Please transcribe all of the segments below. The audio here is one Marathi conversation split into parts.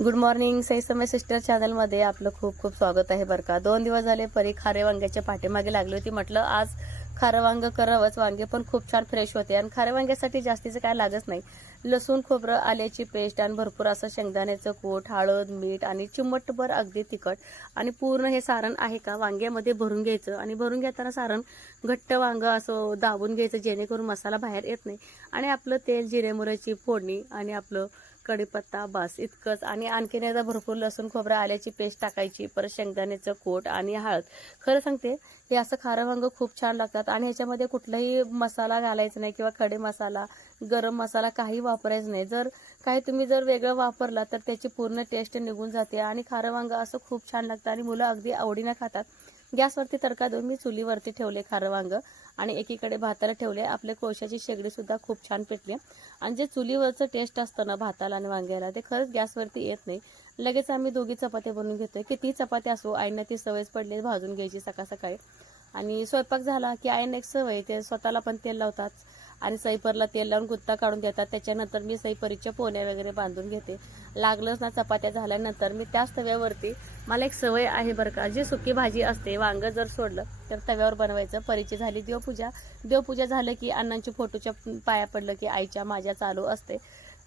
गुड मॉर्निंग सई समय सिस्टर चॅनलमध्ये आपलं खूप खूप स्वागत आहे बरं का. दोन दिवस झाले परी खारे वांग्याच्या पाठीमागे लागली होती. म्हटलं आज खारं वांग करावंच. वांगे पण खूप छान फ्रेश होते. आणि खारे वांग्यासाठी जास्तीचं काय लागत नाही. लसूण खोबरं आल्याची पेस्ट आणि भरपूर असं शेंगदाण्याचं कूट हळद मीठ आणि चिमटभर अगदी तिखट. आणि पूर्ण हे सारण आहे का? वांग्यामध्ये भरून घ्यायचं. आणि भरून घेताना सारण घट्ट वांग असं दाबून घ्यायचं जेणेकरून मसाला बाहेर येत नाही. आणि आपलं तेल जिरे फोडणी आणि आपलं कढीपत्ता बस इतकंच. आणि आणखीन एकदा भरपूर लसूण खोबरं आल्याची पेस्ट टाकायची परत शेंगदाण्याचं कोट आणि हळद. खरं सांगते हे असं खारं वांग खूप छान लागतात. आणि ह्याच्यामध्ये कुठलाही मसाला घालायचा नाही किंवा खडे मसाला गरम मसाला काही वापरायचं नाही. जर काही तुम्ही जर वेगळं वापरला तर त्याची पूर्ण टेस्ट निघून जाते. आणि खारं वांग असं खूप छान लागतं. आणि मुलं अगदी आवडीनं खातात. गॅसवरती तडका देऊन मी चुलीवरती ठेवले खारं वांग आणि एकीकडे भाताला ठेवले. आपले कोळशाची शेगडी सुद्धा खूप छान पेटली. आणि जे चुलीवरचं टेस्ट असतं ना भाताला आणि वांग्याला ते खरंच गॅसवरती येत नाही. लगेच आम्ही दोघी चपात्या बनवून घेतोय. किती चपात्या असो आईनं ती सवयच पडली भाजून घ्यायची सकाळ सकाळी. आणि स्वयंपाक झाला की आईनं एक सवय ते स्वतःला पण तेल लावतात. आणि सईपरला तेल लावून गुत्ता काढून देतात. त्याच्यानंतर मी सईपरीच्या पोण्या वगैरे बांधून घेते. लागलंच ना चपात्या झाल्यानंतर मी त्याच तव्यावरती मला एक सवय आहे बरं का जी सुकी भाजी असते वांग जर सोडलं तर तव्यावर बनवायचं. परीची झाली देवपूजा. देवपूजा झालं की अण्णांच्या फोटोच्या पाया पडलं की आईच्या माझ्या चालू असते.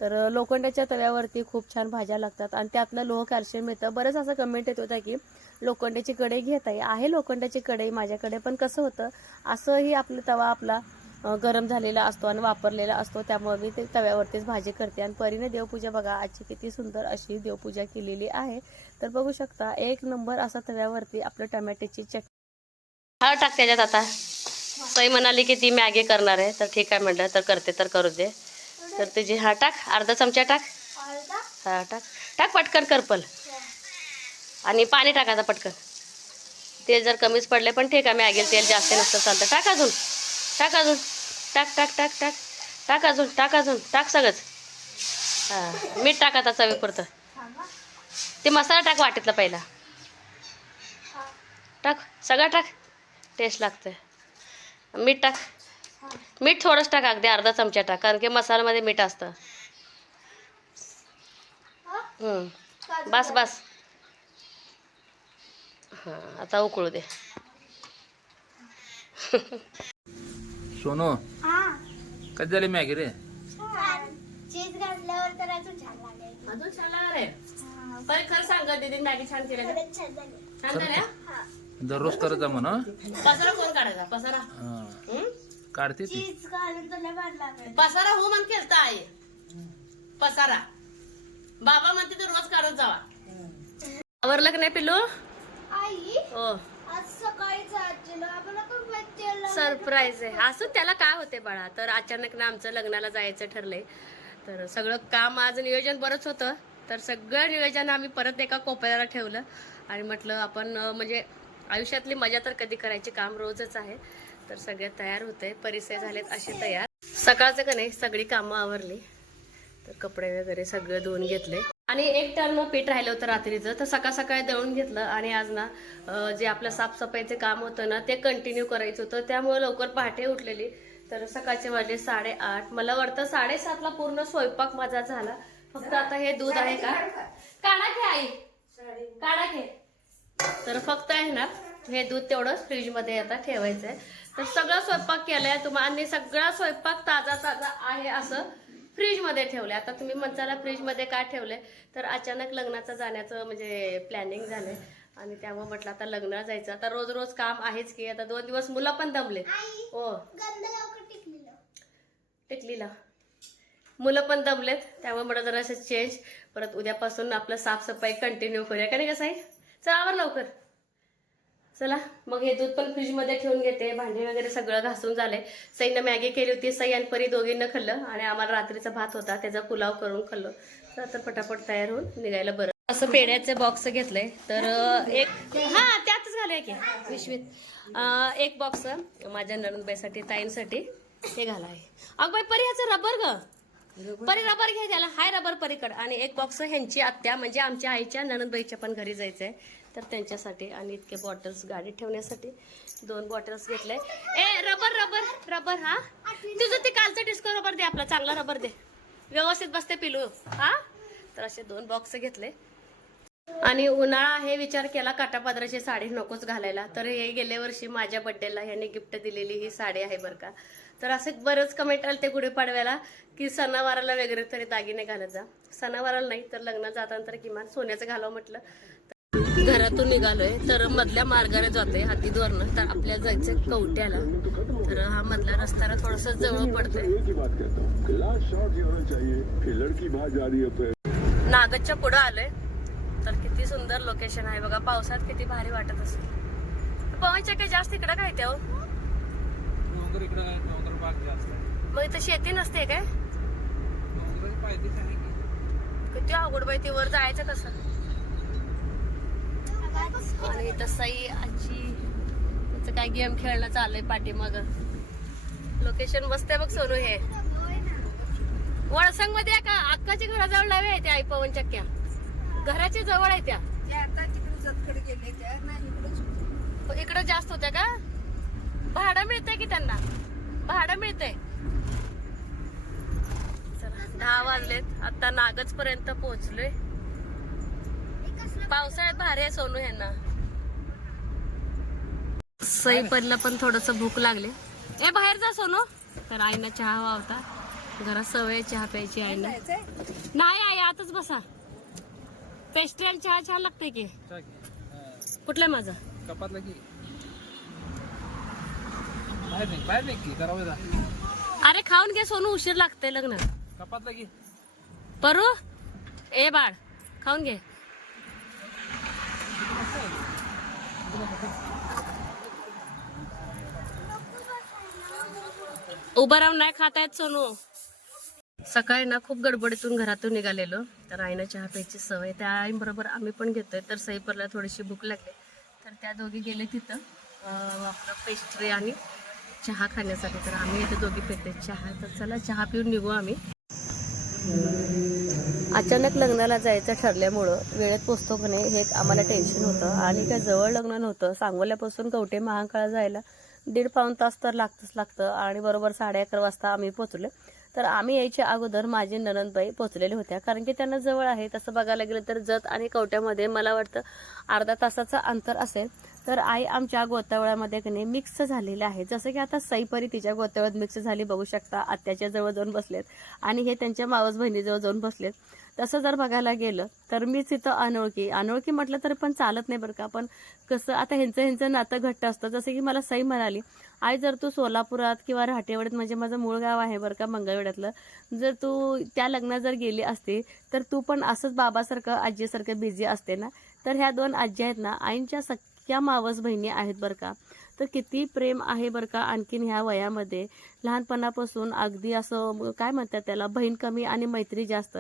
तर लोखंडाच्या तव्यावरती खूप छान भाज्या लागतात आणि त्यातलं लोह कॅल्शियम मिळतं. बरंच असं कमेंट येत होता की लोखंडाची कढई घेत आहे आहे लोखंडाची कढई माझ्याकडे पण कसं होतं? असंही आपलं तवा आपला गरम झालेला असतो आणि वापरलेला असतो. त्यामुळे मी ते तव्यावरतीच भाजी करते. आणि परीने देवपूजा बघा आजची किती सुंदर अशी देवपूजा केलेली आहे. तर बघू शकता एक नंबर असा तव्यावरती आपलं टमॅटोची चटणी हळद टाक त्याच्यात आता. सई म्हणाली की ती मॅगी करणार आहे. तर ठीक आहे म्हटलं तर करते तर करू दे. तर तुझी हा टाक. अर्धा चमचा टाक. हा टाक. टाक पटकन करपल. आणि पाणी टाक आता पटकन. तेल जर कमीच पडले पण ठीक आहे. मॅगीला तेल जास्त नसतं चालतं. टाक अजून. टाक अजून. टाक टाक टाक टाक. टाक अजून टाक अजून. टाक सगळंच. हां मीठ टाका आता चवीपुरतं ते मसाला टाक वाटीतला पहिला. टाक सगळं टाक. टेस्ट लागतं मीठ टाक. मीठ थोडंच टाक अगदी अर्धा चमचा टाक कारण की मसाल्यामध्ये मीठ असतं. बस बस. हां आता उकळू दे. सोनू? हा. कधी झाली मॅगी रे? चीज घातल्यावर तर अजून छान लागेल. अजून छान लागणार आहे? पण खरं दीदी मॅगी छान केली ना खरंच छान झाले. छान झाल्या हा? दररोज करत जा म्हणा. पसारा कोण काढायचा? पसारा. हा. काढते ती. चीज घालून तुला भात लागेल. पसारा हो म्हण केलता आहे पसारा. बाबा म्हणते तर रोज काढत जावा. आवरलं की नाही पिल्लू? आई हो. आज सकाळी जायचं आपण सरप्राईज आहे. असं त्याला काय होते बाळा? तर अचानक ना आमचं लग्नाला जायचं ठरलंय. तर सगळं काम आज नियोजन बरंच होतं. तर सगळं नियोजन आम्ही परत एका कोपऱ्याला ठेवलं. आणि म्हटलं आपण म्हणजे आयुष्यातली मजा तर कधी करायची? काम रोजच आहे. तर सगळे तयार होते परिचय झालेत असे तयार. सकाळचं का नाही? सगळी कामं आवरली. तर कपडे वगैरे सगळं धुवून घेतले. आणि एक टर्न पीठ राहिलं होतं रात्रीचं तर सकाळ सकाळी दळून घेतलं आणि आज ना जे आपलं साफसफाईचं काम होतं ना ते कंटिन्यू करायचं होतं. त्यामुळे लवकर पहाटे उठलेली. तर सकाळचे वाजले साडेआठ. मला वाटतं साडेसातला पूर्ण स्वयंपाक माझा झाला. फक्त आता हे दूध आहे का काढा घे आई? काढा घे तर फक्त आहे ना हे दूध तेवढंच फ्रीजमध्ये आता ठेवायचं आहे तर सगळं स्वयंपाक केलाय. तुम्हाला आणि सगळा स्वयंपाक ताजा ताजा आहे असं. फ्रीजमध्ये ठेवलंय. आता तुम्ही म्हणताला फ्रीजमध्ये काय ठेवलंय? तर अचानक लग्नाचं जाण्याचं म्हणजे प्लॅनिंग झालंय. आणि त्यामुळे म्हटलं आता लग्नाला जायचं. आता रोज रोज काम आहेच की आता दोन दिवस मुलं पण दमले. हो. टिकलेलं. मुलं पण दमलेत. त्यामुळे मला जरा चेंज परत उद्यापासून आपलं साफसफाई कंटिन्यू करूया. का नाही कसं आहे चला आवर लवकर. चला मग हे दूध पण फ्रीजमध्ये ठेवून घेते. भांडी वगैरे सगळं घासून झालंय सईनं मॅगी केली होती. सई आणि परी दोघींना खाल्लं आणि आम्हाला रात्रीचा भात होता. त्याचा पुलाव करून खाल्लं. तर आता पटापट तयार होऊन निघायला बरं. असं पेढ्याचे बॉक्स घेतलंय. तर एक हा त्यातच घालूया की. पिशवीत अं, एक बॉक्स माझ्या नणंदबाईसाठी ताईंसाठी. हे घाला आहे अगं बाई परी ह्याचं रबर ग. परी रबर घ्या त्याला. हाय रबर परीकडं. आणि एक बॉक्स ह्यांची आत्या म्हणजे आमच्या आईच्या नणंदबाईच्या पण घरी जायचंय. तर त्यांच्यासाठी आणि इतके बॉटल्स गाडीत ठेवण्यासाठी दोन बॉटल्स घेतले. ए रबर रबर रबर हा? तुझं ते कालचं डिस्को रबर दे आपला चांगला रबर दे. व्यवस्थित बसते पिलू हा? तर असे दोन बॉक्स घेतले. आणि उन्हाळा हे विचार केला काटापादराची साडी नकोच घालायला. तर हे गेल्या वर्षी माझ्या बड्डेला ह्याने गिफ्ट दिलेली ही साडी आहे बरं का. तर असे बरंच कमेंट आले ते गुढीपाडव्याला की सणावाराला वगैरे तरी दागिने घालत जा. सणावाराला नाही तर लग्नात जाताना तर किमान सोन्याचं घालावं म्हटलं. घरातून निघालोय तर मधल्या मार्गाने जातोय हातीद्वारनं. तर आपल्याला जायचंय कवट्याला. तर हा मधला रस्त्याला थोडस जवळ पडतोय. हूँ है नागदच्या पुढं आलोय. तर किती सुंदर लोकेशन आहे बघा. पावसात किती भारी वाटत असेल. पवनच्या काही जास्त इकडं काय त्या आहे. मग इथं शेती नसते काय? किती अवघड बाई ती. वर जायचं कसं? आणि सई आजी त्याचं काय गेम खेळणं चाललंय पाठीमाग. लोकेशन आहे बघ सोनू हे. वळसंगमध्ये का? अक्काच्या घराजवळ लावे आहे त्या आई पवन चक्क्या. घराच्या जवळ आहे त्या. इकडे जास्त होत्या का? भाडं मिळतंय की त्यांना? भाडं मिळतंय. चला दहा वाजलेत. आता नागच पर्यंत पोहोचलोय. पावसाळ्यात भारी आहे सोनू ह्यांना. सई पडलं पण थोडस भूक लागले. ए बाहेर जा सोनू. तर आईना चहा हवा होता घरात सवय चहा प्यायची आईना. नाही आई आताच बसा. पेस्ट्री चहा छान लागते की. कुठला माझा? कपातला की बाहेर नाही बाहेर नाही की करावं जा अरे खाऊन घे सोनू उशीर लागते लग्न कपातला की परू. ए बाळ खाऊन घे. उभं राहून नाही खात आहेत सोनू. सकाळी ना खूप गडबडीतून घरातून निघालेलो. तर आईनं चहा प्यायची सवय त्या आईबरोबर आम्ही पण घेतोय. तर सईपरला थोडीशी भूक लागली. तर त्या दोघी गेले तिथं. आपलं पेस्ट्री आणि चहा खाण्यासाठी. तर आम्ही इथे दोघी पिते चहा तर चला चहा पिऊन निघू आम्ही. अचानक लग्नाला जायचं ठरल्यामुळं वेळेत पोचतो पण हे एक आम्हाला टेन्शन होतं. आणि काय जवळ लग्न नव्हतं. सांगोल्यापासून कवटे महाकाळ जायला दीड पाऊण तास तर लागतंच लागतं आणि बरोबर साडे अकरा वाजता आम्ही पोचलो. तर आम्ही यायच्या अगोदर माझी ननंदबाई पोचलेल्या होत्या. कारण की त्यांना जवळ आहे. तसं बघायला गेलं तर जत आणि कवट्यामध्ये मला वाटतं अर्धा तासाचं अंतर असेल. तर आई आमच्या गोतावळामध्ये की नाही मिक्स झालेले आहे जसं की आता सईपरी तिच्या गोतावळ्यात मिक्स झाली बघू शकता. आत्याच्या जवळ जाऊन बसलेत. आणि हे त्यांच्या मावस बहिणीजवळ जाऊन बसलेत. तसं जर बघायला गेलं तर मीच इथं अनोळखी. अनोळखी म्हटलं तरी पण चालत नाही बरं का. पण कसं आता ह्यांचं ह्यांचं नातं घट्ट असतं. जसं की मला सई म्हणाली आई जर तू सोलापुरात किंवा राहटेवाड्यात म्हणजे माझं मूळ गाव आहे बरं का मंगळवेड्यातलं. जर तू त्या लग्नात जर गेली असती तर तू पण असंच बाबासारखं आजीसारखं बिझी असते ना. तर ह्या दोन आजी आहेत ना आईंच्या या मावस बहिणी आहेत बरं का. तर किती प्रेम आहे बरं का आणखीन ह्या वयामध्ये. लहानपणापासून अगदी असं काय म्हणतात त्याला बहीण कमी आणि मैत्री जास्त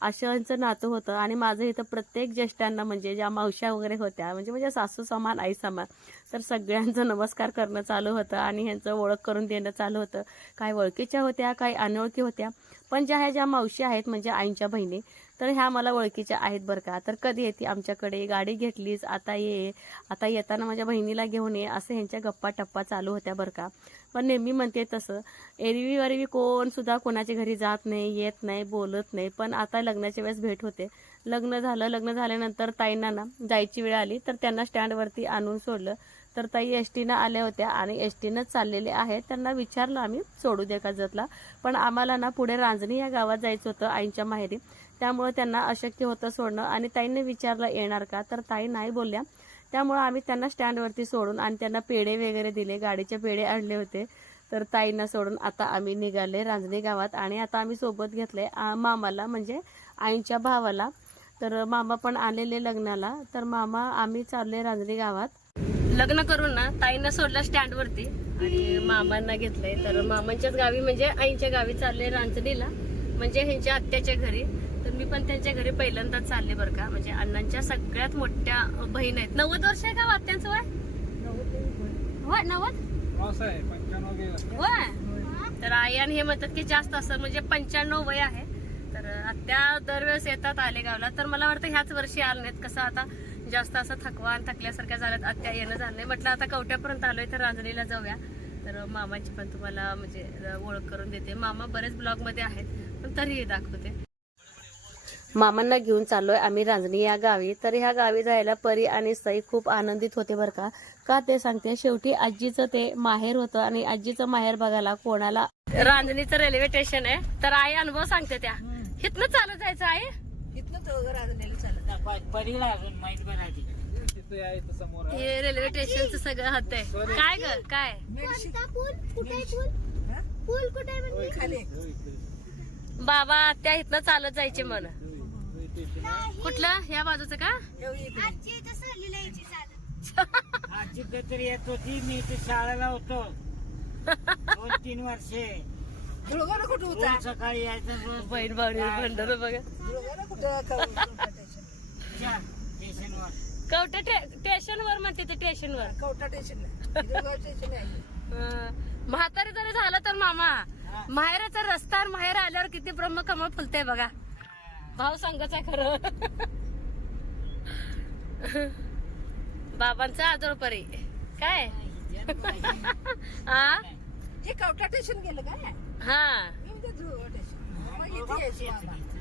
अशांचं नातं होतं. आणि माझं इथं प्रत्येक ज्येष्ठांना म्हणजे ज्या मावश्या वगैरे होत्या म्हणजे म्हणजे सासू समान आई समान तर सगळ्यांचं नमस्कार करणं चालू होतं आणि ह्यांचं ओळख करून देणं चालू होतं. काही ओळखीच्या होत्या काही अनोळखी होत्या. पण ज्या ह्या ज्या मावशी आहेत म्हणजे आईंच्या बहिणी तर ह्या मला ओळखीच्या आहेत बरं का. तर कधी येते आमच्याकडे? गाडी घेतलीच आता ये. आता येताना माझ्या बहिणीला घेऊन ये. असं ह्यांच्या गप्पा टप्पा चालू होत्या बरं का. पण नेहमी म्हणते तसं एरवी वरवी कोण सुद्धा कोणाच्या घरी जात नाही येत नाही बोलत नाही. पण आता लग्नाच्या वेळेस भेट होते. लग्न झालं लग्न झाल्यानंतर ताईंना ना जायची वेळ आली तर त्यांना स्टँडवरती आणून सोडलं. तर ताई एस टीनं आल्या होत्या आणि एस टीनंच चाललेले आहेत. त्यांना विचारलं आम्ही सोडू दे का जतला? पण आम्हाला ना पुढे रांजणी या गावात जायचं होतं आईंच्या माहेरी. त्यामुळे त्यांना अशक्य होतं सोडणं. आणि ताईंनी विचारलं येणार का? तर ताई नाही बोलल्या. त्यामुळे आम्ही त्यांना स्टँडवरती सोडून आणि त्यांना पेढे वगैरे दिले गाडीचे पेढे आणले होते. तर ताईंना सोडून आता आम्ही निघाले रांजणी गावात आणि आता आम्ही सोबत घेतले मामाला म्हणजे आईच्या भावाला. तर मामा पण आलेले लग्नाला. तर मामा आम्ही चालले रांजणी गावात. लग्न करून ना ताईंना सोडलं स्टँडवरती आणि मामांना घेतलंय. तर मामांच्याच गावी म्हणजे आईच्या गावी चालले रांजणीला. म्हणजे ह्यांच्या आत्याच्या घरी. मी पण त्यांच्या घरी पहिल्यांदाच चालले बरं का? म्हणजे अण्णांच्या सगळ्यात मोठ्या बहीण आहेत. नव्वद वर्ष आहे का आत्यांचं वय? होय नव्वद? होय. तर आई आणि हे म्हणतात की जास्त असतात म्हणजे पंच्याण्णव वय आहे. तर आत्या दरवेळेस येतात आलेगावला. तर मला वाटतं ह्याच वर्षी आलं नाहीत. कसं आता जास्त असं थकवा आणि थकल्यासारख्या झाल्यात. आत्या येणं झालं नाही. म्हटलं आता कवट्यापर्यंत आलोय तर रांजणीला जाऊया. तर मामाची पण तुम्हाला म्हणजे ओळख करून देते. मामा बरेच ब्लॉगमध्ये आहेत. पण तरीही दाखवते. मामांना घेऊन चाललोय आम्ही रांजणी या गावी. तर ह्या गावी जायला परी आणि सई खूप आनंदित होते बरं का. का ते सांगते शेवटी आजीचं ते माहेर होतं आणि आजीचं माहेर बघायला कोणाला? रांजणीचं रेल्वे स्टेशन आहे. तर आई अनुभव सांगते त्या. इथनं चालत जायचं आहे परीला अजून माहीत बनायची तिथे आहे इथं समोर आहे. हे रेल्वे स्टेशनचं सगळं हात आहे. काय ग? काय? म्हणजे? बाबा त्या इथनं चालत जायचे म्हण. कुठलं? ह्या बाजूचं का? आजी कधीतरी येत होती. मी इथे शाळेला होतो. दोन तीन वर्षे. रोज सकाळी यायचं रोज बहीण भावनी भंडार बघा. च्या स्टेशनवर कवटे स्टेशनवर म्हणते ते स्टेशनवर हं. म्हातारी जरी झालं तर मामा माहेराचा रस्ता आणि माहेर आल्यावर किती ब्रह्मकमळ फुलते बघा. भाव सांगच आहे खरं. बाबांचा आजोळ परी. काय? हा हे कवटा स्टेशन गेलं काय? हा.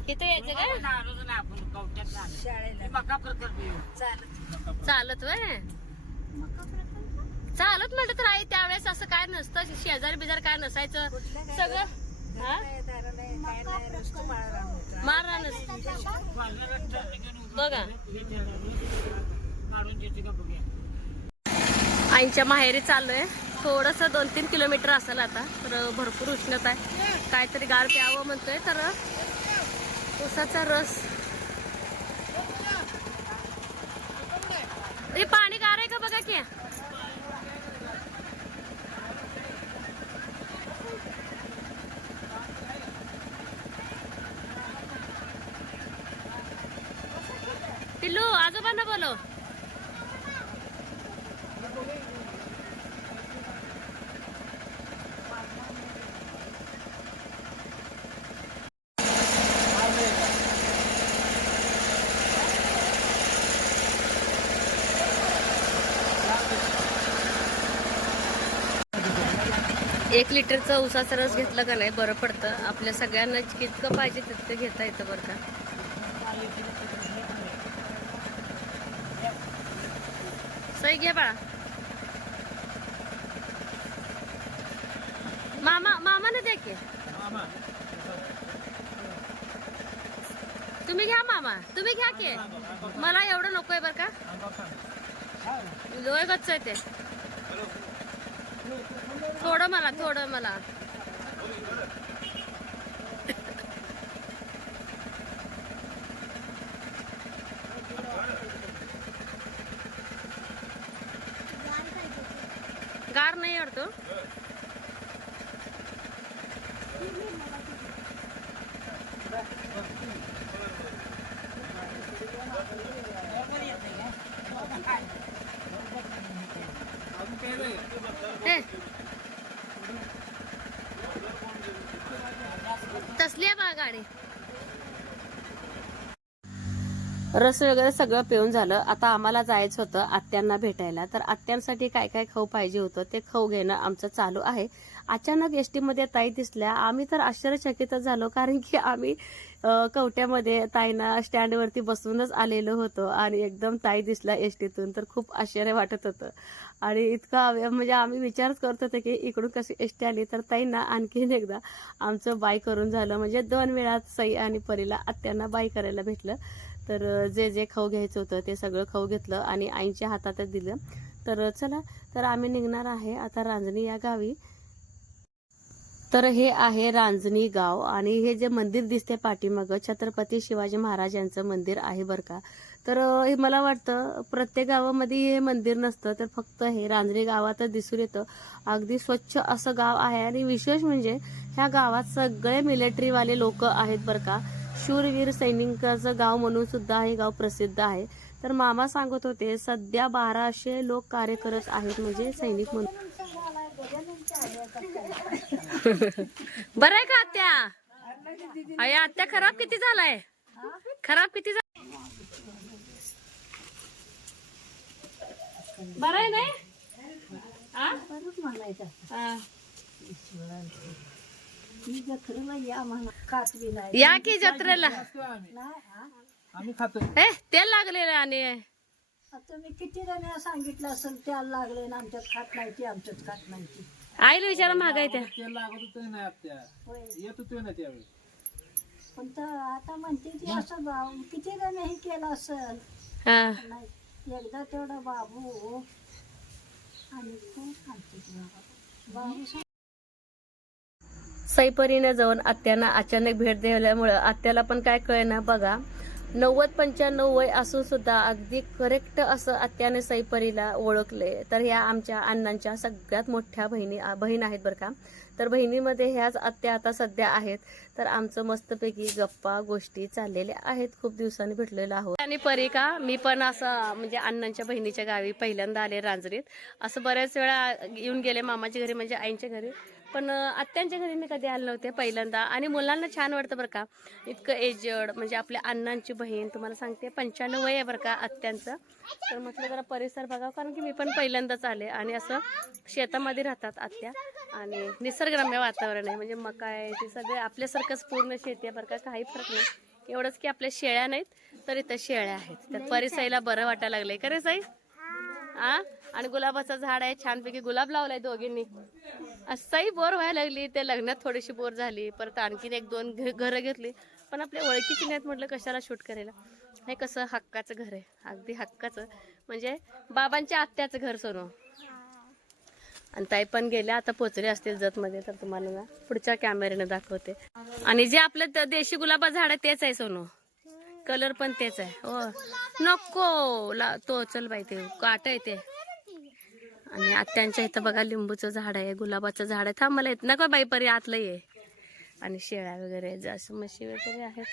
इथे यायची काय? चालत. वय? चालत म्हटलं तर आई त्यावेळेस असं काय नसतं. शेजारी बिजार काय नसायचं. सगळं मारणार बघा. आईच्या माहेरी चाललोय. थोडस दोन तीन किलोमीटर असेल आता तर भरपूर उष्णता आहे. काहीतरी गार प्यावं म्हणतोय तर उसाचा रस. हे पाणी गार आहे का बघा की? पिल्लू बोलो एक लिटरचा उसाचा रस घेतलं का नाही? बरं पडतं. आपल्या सगळ्यांना जितकं पाहिजे तितकं घेता येतं बरं का? सही घे बाळा मामा मामाने द्या की तुम्ही घ्या मामा तुम्ही घ्या की मला एवढं नकोय बरं का लोय गच्च आहे ते थोडं मला थोडं मला गार नाही अडतो हे. तसल्या आणि बा गाडी रस वगैरे सगळं पिऊन झालं. आता आम्हाला जायचं होतं आत्यांना भेटायला. तर आत्यांसाठी काय काय खाऊ पाहिजे होतं ते खाऊ घेणं आमचं चालू आहे. अचानक एसटीमध्ये ताई दिसल्या. आम्ही तर आश्चर्यचकितच झालो कारण की आम्ही कवट्यामध्ये ताईना स्टँडवरती बसूनच आलेलो होतो आणि एकदम ताई दिसल्या एसटीतून. तर खूप आश्चर्य वाटत होतं. आणि इतकं म्हणजे आम्ही विचारच करत होतो की इकडून कशी एसटी आली? तर ताईंना आणखीन एकदा आमचं बाय करून झालं. म्हणजे दोन वेळा सई आणि परीला आत्यांना बाय करायला भेटलं. तर जे जे खाऊ घ्यायचं होतं ते सगळं खाऊ घेतलं आणि आईच्या हातातच दिलं. तर चला तर आम्ही निघणार आहे आता रांजणी या गावी. तर हे आहे रांजणी गाव आणि हे जे मंदिर दिसते पाठीमागं छत्रपती शिवाजी महाराज यांचं मंदिर आहे बरं का. तर हे मला वाटतं प्रत्येक गावामध्ये हे मंदिर नसतं तर फक्त हे रांजणी गावातच दिसून येतं. अगदी स्वच्छ असं गाव आहे आणि विशेष म्हणजे ह्या गावात सगळे मिलिटरीवाले लोक आहेत बरं का. शूरवीर सैनिकाचं गाव म्हणून सुद्धा हे गाव प्रसिद्ध आहे. तर मामा सांगत होते सध्या बाराशे लोक कार्य करत आहेत म्हणजे सैनिक म्हणून. बरं आहे का आत्या? अय आत्या खराब किती झालाय? खराब किती झाला बरं आहे नाही? हा. जत्रेला या म्हणा कातवी नाही या की जत्रेला? आम्ही खातो. ए तेल लागलेलं आणि आता मी किती जण सांगितलं असेल त्याला लागले ना आमच्यात खात नाही ती आमच्यात खात नाही. ती आईला विचारा महागाय त्या तेल लागत होतं नाही आत्या येत होतो ना त्यावेळी. पण तर आता म्हणते ती असं भाऊ किती जण हे केलं असेल? हा. नाही एकदा तेवढा बाबू आणि कोण आणते ते बाबा बाबू सांग. सैपरीनं जाऊन आत्यांना अचानक भेट दिल्यामुळं आत्याला पण काय कळेना बघा. नव्वद पंच्याण्णव वय असून सुद्धा अगदी करेक्ट असं आत्याने सैपरीला ओळखले तर ह्या आमच्या अण्णांच्या सगळ्यात मोठ्या बहिणी बहीण आहेत बरं का. तर बहिणीमध्ये ह्याच आत्या आता सध्या आहेत. तर आमचं मस्तपैकी गप्पा गोष्टी चाललेल्या आहेत. खूप दिवसांनी भेटलेलो आहोत. आणि परी का मी पण असं म्हणजे अण्णांच्या बहिणीच्या गावी पहिल्यांदा आले रांजरीत असं बऱ्याच वेळा येऊन गेले मामाच्या घरी म्हणजे आईंच्या घरी. पण आत्यांच्या घरी मी कधी आले नव्हते पहिल्यांदा. आणि मुलांना छान वाटतं बरं का. इतकं एजड म्हणजे आपल्या अण्णांची बहीण तुम्हाला सांगते पंच्याण्णव वय आहे बरं का आत्यांचं. तर म्हटलं जरा परिसर बघावं कारण की मी पण पहिल्यांदाच आले. आणि असं शेतामध्ये राहतात आत्या. आणि निसर्गरम्य वातावरण आहे. म्हणजे मका आहे ते सगळे आपल्यासारखंच पूर्ण शेती आहे बरं का. काही फरक नाही. एवढंच की आपल्या शेळ्या नाहीत तर इथं शेळ्या आहेत. तर परिसाईला बरं वाटायला लागलंय. का रे साई? हा आणि गुलाबाचं झाड आहे छानपैकी गुलाब लावलाय दोघींनी. असंही बोर व्हायला लागली ते लग्नात थोडीशी बोर झाली परत आणखीन एक दोन घरं घेतली. पण आपल्या ओळखीची नाहीत म्हटलं कशाला शूट करायला. हे कसं हक्काचं घर आहे. अगदी हक्काचं. म्हणजे बाबांच्या आत्याचं घर सोनो. आणि ताई पण गेल्या आता पोचले असतील जतमध्ये तर तुम्हाला ना पुढच्या कॅमेऱ्याने दाखवते. आणि जे आपलं देशी गुलाबा झाड आहे तेच आहे सोनू. कलर पण तेच आहे. हो. नको. ला तो चल बाई ते काट आहे ते. आणि आत्यांच्या इथं बघा लिंबूचं झाड आहे गुलाबाचं झाड आहे. थांब मला येत नको बाई परी आतलं ये. आणि शेळ्या वगैरे जसं म्हशी वगैरे आहेत.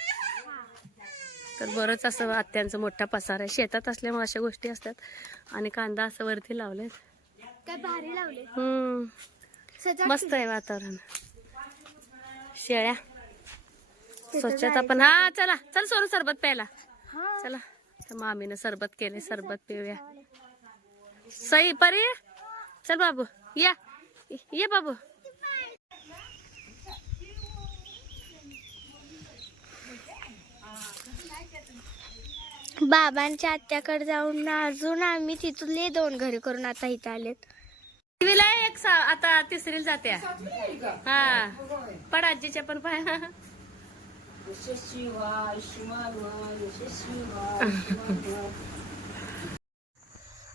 तर बरंच असं आत्यांचं मोठा पसार आहे. शेतात असल्यामुळे अशा गोष्टी असतात. आणि कांदा असं वरती लावलेत. काय भारी लावले हम्म. मस्त आहे वातावरण. शेळ्या. स्वच्छता पण. हा चला चल सोनू सरबत प्यायला. चला तर मामीनं सरबत केले सरबत पिऊया. सई परी? चल बाबू या. ये बाबू. बाबांच्या आत्याकडे जाऊन अजून आम्ही तिथले दोन घरी करून आता इथं आलेत. टीव्हीला एक आता तिसरीला जात्या. हा. पड आजीच्या पण पाय.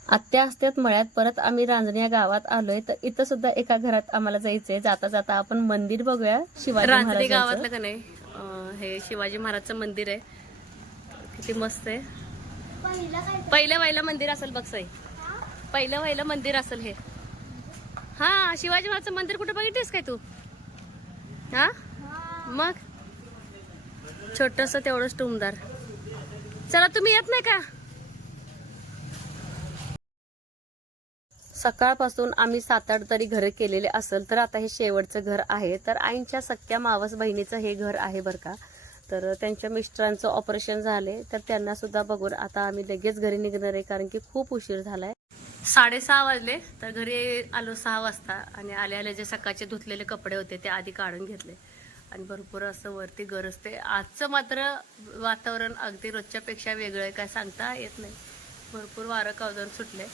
आत्या असतात मळ्यात परत आम्ही रांजणी या गावात आलोय. तर इथं सुद्धा एका घरात आम्हाला जायचंय. जाता जाता आपण मंदिर बघूया. शिवाजी रांजणी गावातलं का नाही? हे शिवाजी महाराजचं मंदिर आहे. किती मस्त आहे. पहिला पहिलं मंदिर असेल बघ साई. पहिलं पहिलं मंदिर असेल हे. हा शिवाजी महाराजचं मंदिर कुठे बघितलीस काय तू? हा? मग? छोटस तेवढंच टुमदार. चला तुम्ही येत नाही का? सकाळपासून आम्ही सात आठ तरी घरं केलेले असेल तर आता हे शेवटचं घर आहे. तर आईंच्या सख्या मावस बहिणीचं हे घर आहे बरं का. तर त्यांच्या मिस्टरांचं ऑपरेशन झाले तर त्यांना सुद्धा बघून आता आम्ही लगेच घरी निघणार आहे कारण की खूप उशीर झालाय. साडेसहा वाजले तर घरी आलो सहा वाजता. आणि आले आले जे सकाळचे धुतलेले कपडे होते ते आधी काढून घेतले. आणि भरपूर असं वरती गरजते आजचं मात्र वातावरण अगदी रोजच्यापेक्षा वेगळं आहे काय सांगता येत नाही. भरपूर वारं कावदन सुटले.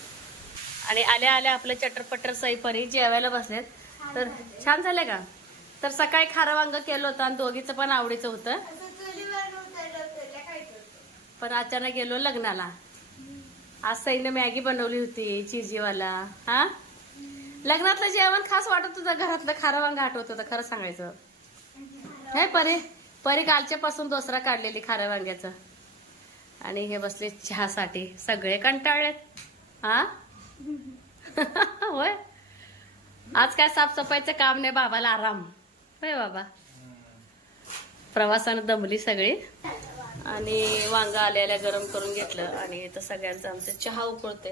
आणि आल्या आल्या आपलं चटरपटर सईपरी जेवायला बसलेत. तर छान झाले का? तर सकाळी खारं वांग केलं होतं आणि दोघीचं पण आवडीचं होतं. पण अचानक गेलो लग्नाला. आज सईनं मॅगी बनवली होती चिजीवाला. हा? लग्नातलं जेवण खास वाटत होतं घरातलं खारं वांग आठवत होतं खरं सांगायचं. हे परी परी कालच्यापासून पासून काढलेली खाऱ्या वांग्याचं. आणि हे बसले चहासाठी. सगळे कंटाळलेत. हा? होय? आज काय साफसफाईचं काम नाही बाबाला आराम. होय बाबा? प्रवासानं दमली सगळी. आणि वांग आल्याला गरम करून घेतलं. आणि इथं सगळ्यांचं आमचं चहा उकळते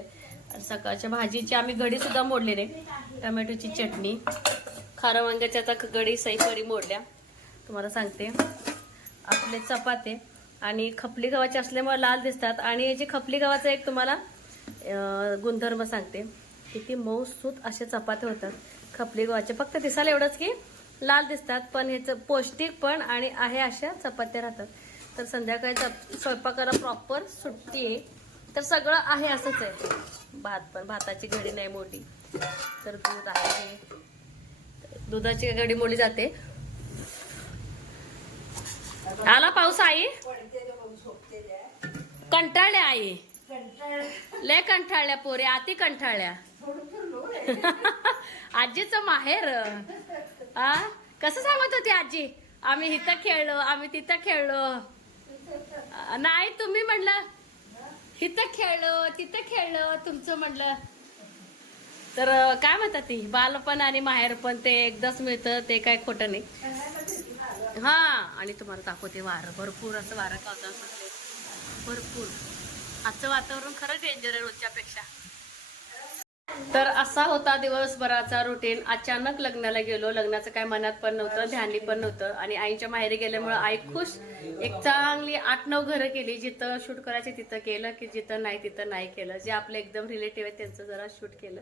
आणि सकाळच्या भाजीची आम्ही गडी सुद्धा मोडली टमॅटोची चटणी. खारं वांग्याच्या आता गडी सईपरी मोडल्या. तुम्हाला सांगते. आपले चपाते आणि खपली गव्हाचे असल्यामुळे लाल दिसतात. आणि याची खपली गव्हाचा एक तुम्हाला गुणधर्म सांगते. किती मऊ सूत असे चपाते होतात. खपली गव्हाचे. फक्त दिसायला एवढंच की लाल दिसतात पण ह्याचं पौष्टिक पण आणि आहे अशा चपात्या राहतात. तर संध्याकाळी चप- स्वयंपाकाला प्रॉपर सुट्टी आहे तर सगळं आहे असंच आहे. भात पण भाताची घडी नाही मोठी. तर दूध आहे. दुधाची घडी मोडी जाते. आला पाऊस आई? कंटाळल्या आई? लय कंटाळल्या पोरे आती कंटाळल्या. आजीचं माहेर. आ? कसं सांगत होती आजी? आम्ही इथं खेळलो आम्ही तिथं खेळलो. नाही तुम्ही म्हणलं इथं खेळलो तिथं खेळलो तुमचं म्हणलं. तर काय म्हणतात ती? बालपण आणि माहेरपण ते एकदाच मिळतं ते काय खोटं नाही. हा आणि तुम्हाला दाखवते वारं. भरपूर असं वारं कावतं सुटले भरपूर. आजचं वातावरण खरं डेंजर आहे रोजच्यापेक्षा. तर असा होता दिवसभराचा रुटीन अचानक लग्नाला गेलो. लग्नाचं काय मनात पण नव्हतं ध्यानी पण नव्हतं. आणि आईच्या माहेरी गेल्यामुळे आई खुश. एक चांगली आठ नऊ घरं केली. जिथं शूट करायचे तिथं केलं की जिथं नाही तिथं नाही केलं. जे आपले एकदम रिलेटिव्ह आहेत त्यांचं जरा शूट केलं.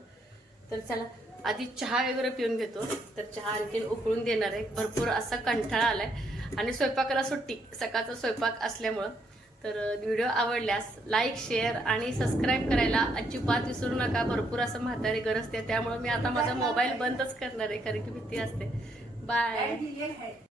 तर चला आधी चहा वगैरे पिऊन घेतो. तर चहा आणखीन उकळून देणार आहे. भरपूर असा कंटाळा आलाय. आणि स्वयंपाकाला सुट्टी सकाळचा स्वयंपाक असल्यामुळं. तर व्हिडिओ आवडल्यास लाईक शेअर आणि सबस्क्राईब करायला अजिबात विसरू नका. भरपूर असं म्हातारी गरजते त्यामुळे मी आता माझा मोबाईल बंदच करणार आहे कारण की भीती असते. बाय.